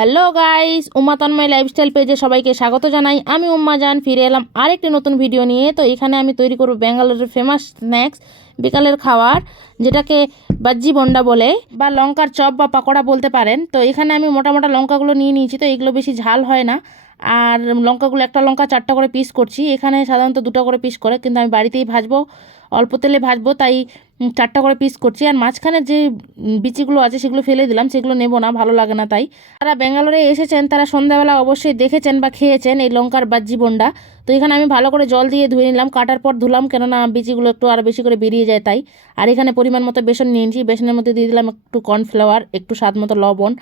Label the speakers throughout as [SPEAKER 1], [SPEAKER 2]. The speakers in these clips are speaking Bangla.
[SPEAKER 1] হ্যালো গাইস উম্মা তন্ময় লাইফস্টাইল পেজে সবাইকে স্বাগত জানাই। আমি উম্মা জান, ফিরে এলাম আরেকটি নতুন ভিডিও নিয়ে। তো এখানে আমি তৈরি করব ব্যাঙ্গালোরের ফেমাস স্ন্যাক্স বিকালের খাওয়ার যেটাকে বাজ্জি বন্ডা বলে, বা লঙ্কার চপ বা পাকোড়া বলতে পারেন। তো এখানে আমি মোটা মোটা লঙ্কাগুলো নিয়ে নিয়েছি, তো এগুলো বেশি ঝাল হয় না। আর লঙ্কাগুলো একটা লঙ্কা চারটা করে পিস করছি। এখানে সাধারণত দুটো করে পিস করে, কিন্তু আমি বাড়িতেই ভাজবো। অল্প তেলে ভাজবো, তাই চারটা করে পিস করছি। আর মাঝখানে যে বিচিগুলো আছে, সেগুলো ফেলে দিলাম, সেগুলো নেব না, ভালো লাগে না তাই। তারা ব্যাঙ্গালোরে এসেছেন, তারা সন্ধ্যাবেলা অবশ্যই দেখেছেন বা খেয়েছেন এই লঙ্কার বাজ্জি বন্ডা তো এখানে আমি ভালো করে জল দিয়ে ধুয়ে নিলাম, কাটার পর ধুলাম, কেননা বিচিগুলো একটু আরও বেশি করে বেরিয়ে যায় তাই। আর এখানে পরিমাণ মতো বেসন নিয়েছি, বেসনের মধ্যে দিয়ে দিলাম একটু কর্নফ্লাওয়ার একটু স্বাদ মতো লবণ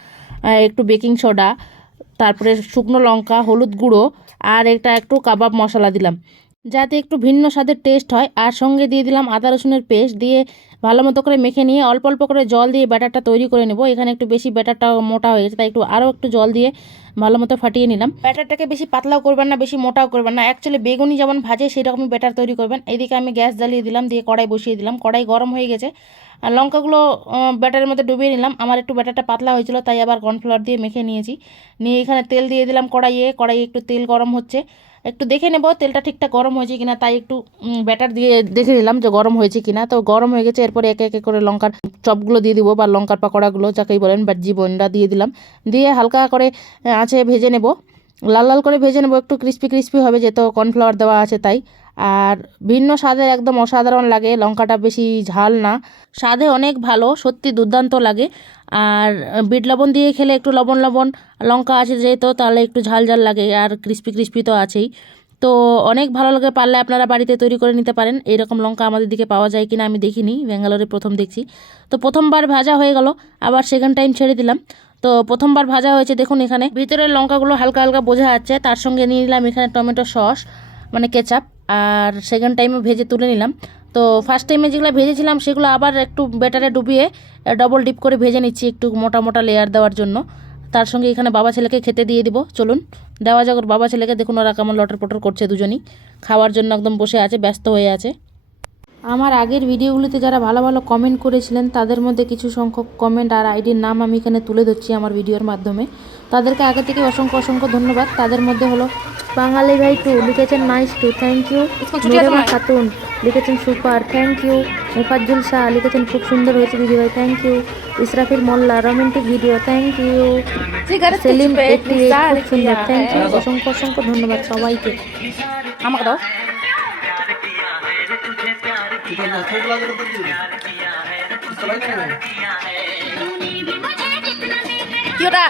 [SPEAKER 1] একটু বেকিং সোডা তারপরে শুকনো লঙ্কা হলুদ গুঁড়ো আর এটা একটু কাবাব মশলা দিলাম। যাতে একটু ভিন্ন স্বাদের টেস্ট হয়। আর সঙ্গে দিয়ে দিলাম আদা রসুনের পেস্ট দিয়ে ভালো মতো করে মেখে নিয়ে অল্প অল্প করে জল দিয়ে ব্যাটারটা তৈরি করে নেব। এখানে একটু বেশি ব্যাটারটা মোটা হয়ে গেছে, তাই একটু আরও একটু জল দিয়ে ভালো মতো ফাটিয়ে নিলাম। ব্যাটারটাকে বেশি পাতলাও করবেন না, বেশি মোটাও করবেন না। অ্যাকচুয়ালি বেগুনি যেমন ভাজে সেই রকমই ব্যাটার তৈরি করবেন। এদিকে আমি গ্যাস জ্বালিয়ে দিলাম, দিয়ে কড়াই বসিয়ে দিলাম। কড়াই গরম হয়ে গেছে। আর লঙ্কাগুলো ব্যাটারের মধ্যে ডুবিয়ে নিলাম। আমার একটু ব্যাটারটা পাতলা হয়েছিল, তাই আবার কর্নফ্লাওয়ার দিয়ে মেখে নিয়েছি। নিয়ে এখানে তেল দিয়ে দিলাম কড়াইয়ে। কড়াইয়ে একটু তেল গরম হচ্ছে। একটু দেখে নেব, তেলটা ঠিকঠাক গরম হয়েছে কিনা, তাই একটু ব্যাটার দিয়ে দেখে নিলাম যে গরম হয়েছে কিনা। তো গরম হয়ে গেছে, এরপরে একে একে করে লঙ্কার চপগুলো দিয়ে দিব বা লঙ্কার পাকোড়াগুলো, যাকেই বলেন, বা জীবনটা দিয়ে দিলাম। দিয়ে হালকা করে আছে, ভেজে নেব। লাল লাল করে ভেজে নেব, একটু ক্রিস্পি ক্রিস্পি হবে, যেহেতু কর্নফ্লাওয়ার দেওয়া আছে তাই। আর ভিন্ন স্বাদের একদম অসাধারণ লাগে, লঙ্কাটা বেশি ঝাল না। স্বাদে অনেক ভালো, সত্যি দুর্দান্ত লাগে। আর বিট লবণ দিয়ে খেলে একটু লবণ লবণ, লঙ্কা আছে যেহেতু, তাহলে একটু ঝাল ঝাল লাগে আর ক্রিস্পি ক্রিস্পি তো আছেই। তো অনেক ভালো লাগে পারলে আপনারা বাড়িতে তৈরি করে নিতে পারেন। এইরকম লঙ্কা আমাদের দিকে পাওয়া যায় কিনা আমি দেখিনি, ব্যাঙ্গালোরে প্রথম দেখছি। তো প্রথমবার ভাজা হয়ে গেল, আবার সেকেন্ড টাইম ছেড়ে দিলাম। তো প্রথমবার ভাজা হয়েছে, দেখুন এখানে। ভিতরের লঙ্কাগুলো হালকা হালকা বোঝা যাচ্ছে, তার সঙ্গে নিয়ে নিলাম এখানে টমেটো সস মানে কেচাপ। আর সেকেন্ড টাইমে ভেজে তুলে নিলাম। তো ফার্স্ট টাইমে যেগুলো ভেজেছিলাম, সেগুলো আবার একটু বেটারে ডুবিয়ে ডবল ডিপ করে ভেজে নিচ্ছি একটু মোটা মোটা লেয়ার দেওয়ার জন্য। তার সঙ্গে এখানে বাবা ছেলেকে খেতে দিয়ে দিব, চলুন। দেওয়া যাক বাবা ছেলেকে, দেখুন ওরা কেমন লটর পটর করছে দুজনই। খাওয়ার জন্য একদম বসে আছে, ব্যস্ত হয়ে আছে। আমার আগের ভিডিওগুলিতে যারা ভালো ভালো কমেন্ট করেছিলেন, তাদের মধ্যে কিছু সংখ্যক কমেন্ট আর আইডির নাম আমি এখানে তুলে ধরছি আমার ভিডিওর মাধ্যমে। তাদেরকে আগে থেকে অসংখ্য অসংখ্য ধন্যবাদ। তাদের মধ্যে হলো বাঙালি ভাই টু লিখেছেন nice two thank you Nurema Khatun লিখেছেন super thank you Mufazzul Shah লিখেছেন খুব সুন্দর হয়েছে ভিডিও ভাই thank you Israfil Molla romantic video thank you Selim eighty খুব সুন্দর থ্যাংক ইউ অসংখ্য অসংখ্য ধন্যবাদ সবাইকে। আমাকে দাও। কি ওটা?